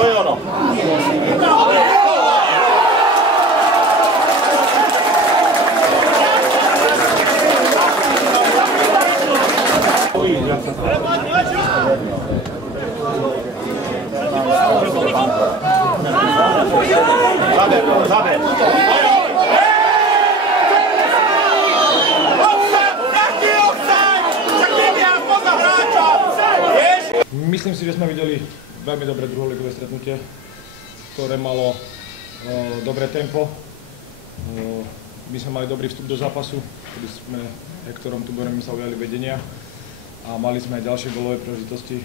To je ono. Zaber. Myslím si, že sme videli veľmi dobré druholigové stretnutie, ktoré malo dobré tempo. My sme mali dobrý vstup do zápasu, kedy sme Hektorom Tuborem sa ujali vedenia a mali sme aj ďalšie golové príležitosti,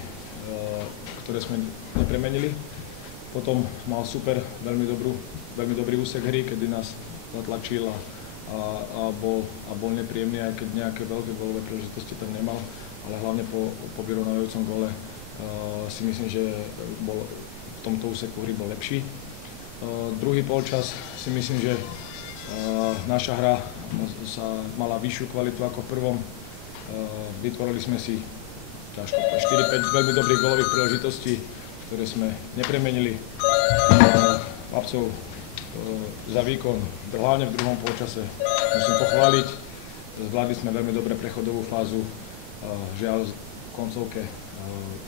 ktoré sme nepremenili. Potom mal super, veľmi dobrý úsek hry, kedy nás zatlačil a bol nepríjemný, aj keď nejaké veľké golové príležitosti tam nemal, ale hlavne po vyrovnávajúcom gole si myslím, že bol v tomto úseku hry bol lepší. Druhý polčas si myslím, že naša hra mala vyššiu kvalitu ako v prvom. Vytvorili sme si 4-5 veľmi dobrých gólových príležitostí, ktoré sme nepremenili. Chlapcov za výkon, hlavne v druhom polčase, musím pochváliť. Zvládli sme veľmi dobre prechodovú fázu. Žiaľ, v koncovke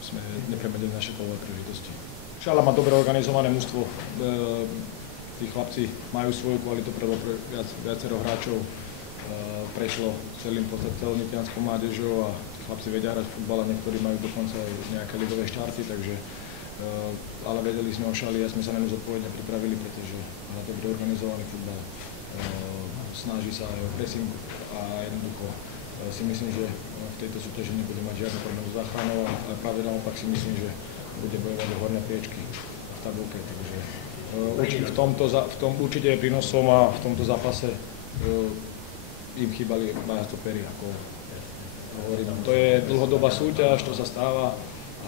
sme nepremenili naše golové príležitosti. Šála má dobre organizované mužstvo. Tí chlapci majú svoju kvalitu, pretože viacero hráčov prešlo celou nitrianskou mládežou a tí chlapci vedia hrať futbal a niektorí majú dokonca aj nejaké ligové štarty, takže ale vedeli sme o Šali a sme sa na ňu zodpovedne pripravili, pretože má dobre organizovaný futbal, snaží sa aj o pressing a jednoducho si myslím, že v tejto súťaži nebude mať žiadne problémy s záchranou, ale práve naopak si myslím, že bude bojovať o horné priečky v tabulke, takže v tom určite je prínosom a v tomto zápase im chýbali baja stopery, ako hovorím. To je dlhodobá súťaž, to sa stáva,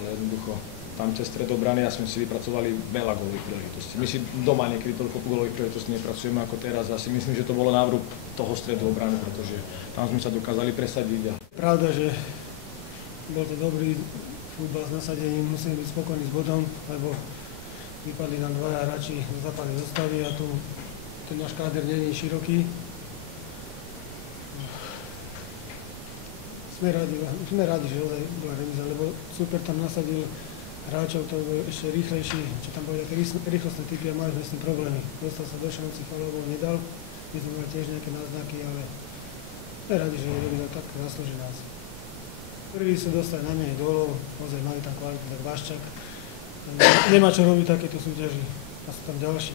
ale jednoducho tam cez stred obrany a sme si vypracovali veľa gólových príležitostí. My si doma niekedy toľko gólových príležitostí nepracujeme ako teraz a si myslím, že to bolo návrh toho stredu obrany, pretože tam sme sa dokázali presadiť. Pravda, že bol to dobrý futbal s nasadením, musíme byť spokojní s bodom, lebo vypadli nám dvaja hráči do západnej zostavy a tu ten náš káder nie je široký. Sme rádi, že ozaj bola remíza, lebo super tam nasadil hráčov, to bol ešte rýchlejší, čo tam boli také rýchlostné typy a mali sme s tým problémy. Dostal sa do šanci, falovou nedal, my sme mali tiež nejaké náznaky, ale sme rádi, že je remíza tak zaslúžená. Prvý sú dostali na menej dolov, ozaj mali tam kvalitu, tak Vaščák. Nemá čo robiť takéto súťaži a sú tam ďalší.